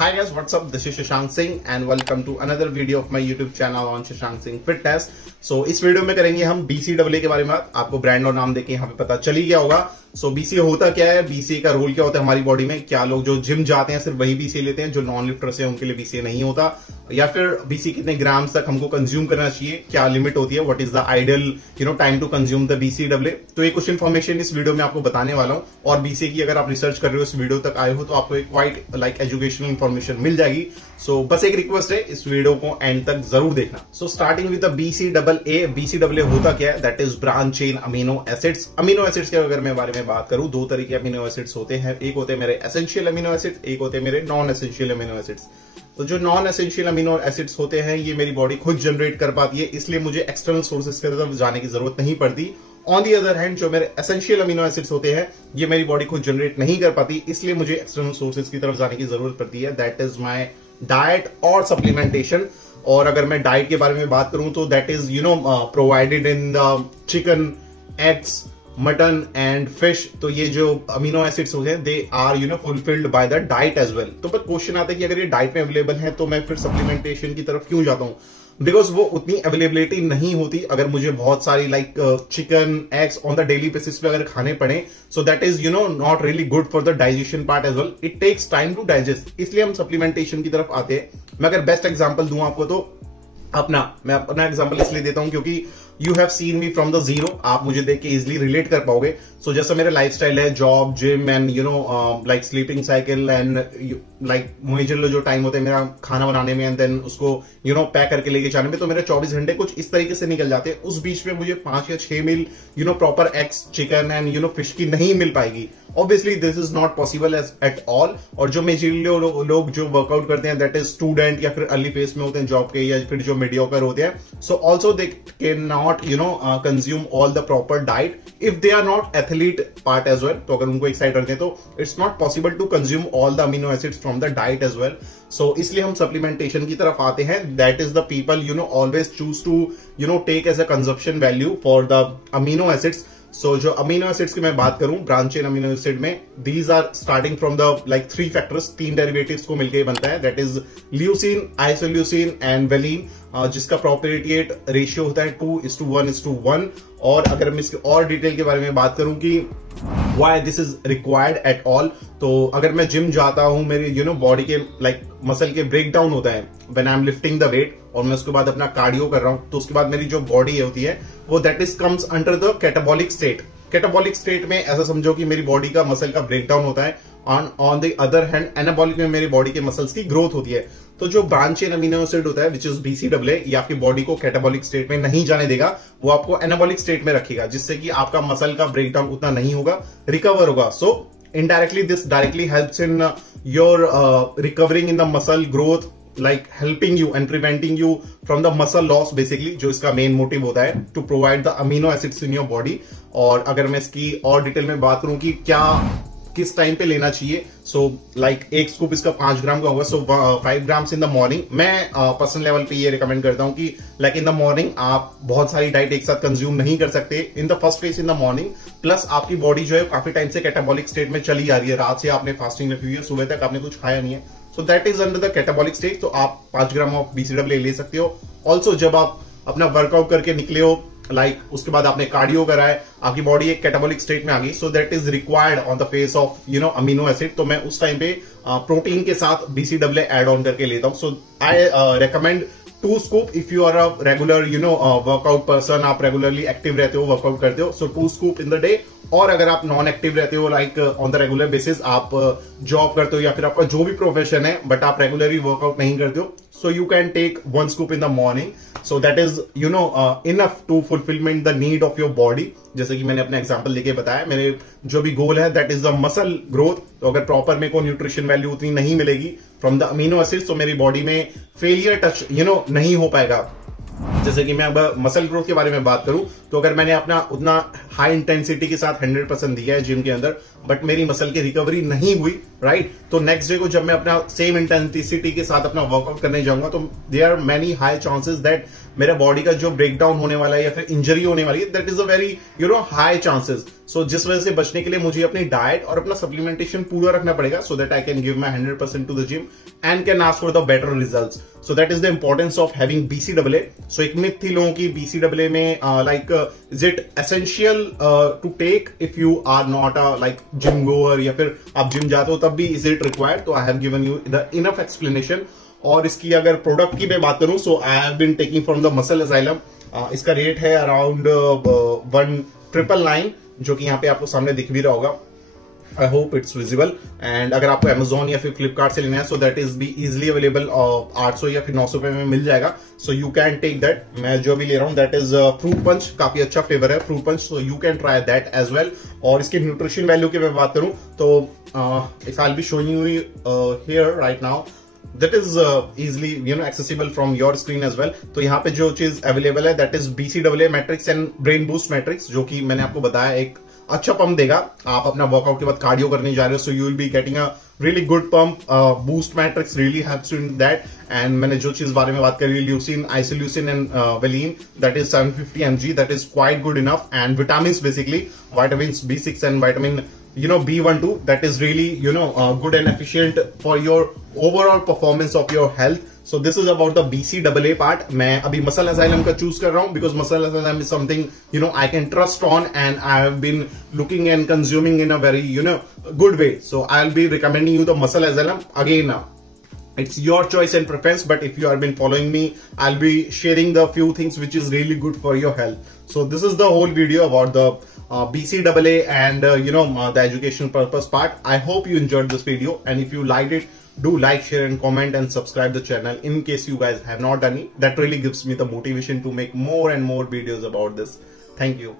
Hi guys, what's up? This is Shashank Singh and welcome to another video of my YouTube channel on Shashank Singh Fitness. So इस video में करेंगे हम BCAA के बारे में बात। आपको ब्रांड और नाम देके यहाँ पे पता चल ही गया होगा। सो BCA होता क्या है, BCA का रोल क्या होता है हमारी बॉडी में, क्या लोग जो जिम जाते हैं सिर्फ वही BCA लेते हैं, जो नॉन लिफ्टर्स हैं उनके लिए BCA नहीं होता, या फिर BCA कितने ग्राम्स तक हमको कंज्यूम करना चाहिए, क्या लिमिट होती है, what is the ideal time to consume the BCAA। तो ये कुछ इन्फॉर्मेशन इस वीडियो में आपको बताने वाला हूँ। और BCA की अगर आप रिसर्च कर रहे हो, इस वीडियो तक आए हो, तो आपको एक क्वाइट एजुकेशनल इन्फॉर्मेशन मिल जाएगी। सो बस एक रिक्वेस्ट है, इस वीडियो को एंड तक जरूर देखना। So starting with the BCAA। BCAA होता क्या है, that is branch chain amino acids. Amino acids के अगर मैं बारे में बात करूं, दो तरह के अमीनो एसिड्स होते हैं। एक होते हैं मेरे एसेंशियल अमीनो एसिड्स, एक होते हैं मेरे नॉन एसेंशियल अमीनो एसिड्स। तो जो नॉन एसेंशियल अमीनो एसिड्स होते हैं ये मेरी बॉडी खुद जनरेट कर पाती है, इसलिए मुझे एक्सटर्नल सोर्सेज की तरफ जाने की जरूरत नहीं पड़ती। ऑन दी अदर हैंड जो मेरे एसेंशियल अमीनो एसिड्स होते हैं ये मेरी बॉडी खुद जनरेट नहीं कर पाती, इसलिए मुझे एक्सटर्नल सोर्सेज की तरफ जाने की जरूरत पड़ती है। दैट इज माई डाइट और सप्लीमेंटेशन। और अगर मैं डाइट के बारे में बात करूं तो that is provided in the chicken, eggs, mutton and fish. तो ये जो अमीनो एसिड्स होते हैं they are fulfilled by the diet as well. तो बट क्वेश्चन आता है कि अगर ये डाइट में अवेलेबल है तो मैं फिर सप्लीमेंटेशन की तरफ क्यों जाता हूं, बिकॉज वो उतनी अवेलेबिलिटी नहीं होती। अगर मुझे बहुत सारी chicken, eggs on the daily basis पे अगर खाने पड़े, so that is not really good for the digestion part as well. It takes time to digest, इसलिए हम सप्लीमेंटेशन की तरफ आते हैं। मैं अगर बेस्ट एग्जांपल दूं आपको तो मैं अपना एग्जांपल इसलिए देता हूं क्योंकि you have seen me from the zero. आप मुझे देख के इजिली रिलेट कर पाओगे। सो जैसा मेरा लाइफस्टाइल है, job, gym and like sleeping cycle and मुझे जो टाइम होता है मेरा खाना बनाने में एंड देन उसको पैक करके लेके जाने में, तो मेरे 24 घंटे कुछ इस तरीके से निकल जाते हैं। उस बीच में मुझे 5 या 6 meal proper eggs, chicken and fish की नहीं मिल पाएगी। Obviously this is not possible at all. और जो मेजरली लोग जो वर्कआउट करते हैं दैट इज स्टूडेंट या फिर अर्ली फेज में होते हैं जॉब के, या फिर जो मीडियोकर होते हैं, so also they can not consume all the proper diet if they are not athlete part as well. तो अगर उनको एक्साइट रखते हैं तो it's not possible to consume all the amino acids from the diet as well. So इसलिए हम supplementation की तरफ आते हैं। That is the people always choose to take as a consumption value for the amino acids. So जो amino acids की मैं बात करूं, ब्रांच चेन अमीनो एसिड में these are starting from the 3 factors, 3 derivatives को मिलकर बनता है। That is leucine, isoleucine and valine, जिसका प्रोपेरिएट रेशियो होता है 2:1:1। और अगर मैं इसके और डिटेल के बारे में बात करूं कि why this is required at all, तो अगर मैं जिम जाता हूं, मेरी बॉडी के मसल के ब्रेक डाउन होता है when I am lifting the weight, और मैं उसके बाद अपना कार्डियो कर रहा हूं, तो उसके बाद मेरी जो बॉडी होती है वो that is comes under the catabolic state. Catabolic state में ऐसा समझो कि मेरी बॉडी का मसल का ब्रेक डाउन होता है। On the other hand anabolic में मेरी बॉडी के मसल्स की ग्रोथ होती है। तो जो ब्रांच चेन अमीनो एसिड होता है विच इज BCAA, ये आपकी बॉडी को कैटाबॉलिक स्टेट में नहीं जाने देगा, वो आपको एनाबॉलिक स्टेट में रखेगा, जिससे कि आपका मसल का ब्रेक डाउन उतना नहीं होगा, रिकवर होगा। सो indirectly this directly helps in your recovering in the muscle growth, like helping you and preventing you from the muscle loss basically, जो इसका मेन मोटिव होता है to provide the amino acids in your body। और अगर मैं इसकी और detail में बात करूं कि क्या किस टाइम पे लेना चाहिए, सो एक स्कूप इसका 5 ग्राम का होगा, सो 5 ग्राम्स इन द मॉर्निंग। मैं पर्सनल लेवल पे ये रिकमेंड करता हूं कि इन द मॉर्निंग आप बहुत सारी डाइट एक साथ कंज्यूम नहीं कर सकते in the first phase in the morning. Plus आपकी बॉडी जो है काफी टाइम से कैटाबॉलिक स्टेट में चली आ रही है, रात से आपने फास्टिंग रखी हुई है, सुबह तक आपने कुछ खाया नहीं है, so that is under the catabolic state. तो आप 5 ग्राम ऑफ BCAA ले सकते हो। ऑल्सो जब आप अपना वर्कआउट करके निकले हो, उसके बाद आपने कार्डियो करा है, आपकी बॉडी एक कैटाबॉलिक स्टेट में आ गई, सो that is required on the face of amino acid. तो मैं उस टाइम पे प्रोटीन के साथ BCAA एड ऑन करके लेता हूं। So I recommend 2 scoop if you are a regular workout person, आप रेगुलरली एक्टिव रहते हो, वर्कआउट करते हो, so 2 scoop in the day. और अगर आप नॉन एक्टिव रहते हो, ऑन द रेगुलर बेसिस आप जॉब करते हो या फिर आपका जो भी प्रोफेशन है बट आप रेगुलरली वर्कआउट नहीं करते हो, so you can take 1 scoop in the morning, so that is enough to fulfillment the need of your body। जैसे कि मैंने अपना एग्जांपल लेके बताया, मेरे जो भी गोल है that is the muscle growth. तो अगर प्रॉपर मेरे को न्यूट्रिशन वैल्यू उतनी नहीं मिलेगी फ्रॉम द अमीनो एसिड्स, तो मेरी बॉडी में फेलियर टच नहीं हो पाएगा। जैसे कि मैं अब मसल ग्रोथ के बारे में बात करूं तो अगर मैंने अपना उतना हाई इंटेंसिटी के साथ 100% दिया है जिम के अंदर बट मेरी मसल की रिकवरी नहीं हुई, राइट, तो नेक्स्ट डे को जब मैं अपना सेम इंटेंसिटी के साथ अपना वर्कआउट करने जाऊंगा तो there are many high chances that मेरा बॉडी का जो ब्रेकडाउन होने वाला है या फिर इंजरी होने वाली है, that is a very high chances. So जिस वजह से बचने के लिए मुझे अपनी डाइट और अपना सप्लीमेंटेशन पूरा रखना पड़ेगा so that I can give my 100% to the gym and can ask for the better results. So that is the importance of having BCAA। So एक मिथ थी लोगों की BCAA में like is it essential to take if you are not a like gym goer, या फिर आप gym जाते हो तब भी इज इट रिक्वायर्ड। तो I have given you the enough explanation. और इसकी अगर प्रोडक्ट की मैं बात करूं so I have been taking from the muscle asylum. इसका रेट है अराउंड 1999 जो कि यहाँ पे आपको सामने दिख भी रहा होगा। I hope it's visible. And अगर आपको Amazon या फिर फ्लिपकार्ट से लेना है so that is be easily available 800 या फिर 900 रुपए में मिल जाएगा। So you can take that. मैं जो भी ले रहा हूँ दैट इज फ्रूट पंच, काफी अच्छा फ्लेवर है fruit punch, so you can try that as well. और इसके न्यूट्रिशन वैल्यू की मैं बात करूं तो if I will be showing you here right now that is easily accessible from your screen as well। तो यहाँ पे जो चीज अवेलेबल है that is BCAA matrix and brain boost matrix, जो कि मैंने आपको बताया एक अच्छा पंप देगा। आप अपना वर्कआउट के बाद कार्डियो करने जा रहे हो so you will be getting a really good pump. Boost matrix really helps you in that. And मैंने जो चीज बारे में बात करी leucine, isoleucine and valine, that is 750 mg, that is quite good enough. And vitamin basically vitamin B6 and vitamin B12, that is really good and efficient for your overall performance of your health। So this is about the BCAA part। मैं अभी muscle asylum का choose कर रहा हूं because muscle asylum is something I can trust on and I have been looking and consuming in a very good way। So I'll be recommending you the muscle asylum again now। It's your choice and preference, but if you have been following me, I'll be sharing the few things which is really good for your health। So this is the whole video about the BCAA and the education purpose part। I hope you enjoyed this video, and if you liked it, do like, share and comment and subscribe the channel in case you guys have not done it। That really gives me the motivation to make more and more videos about this। Thank you।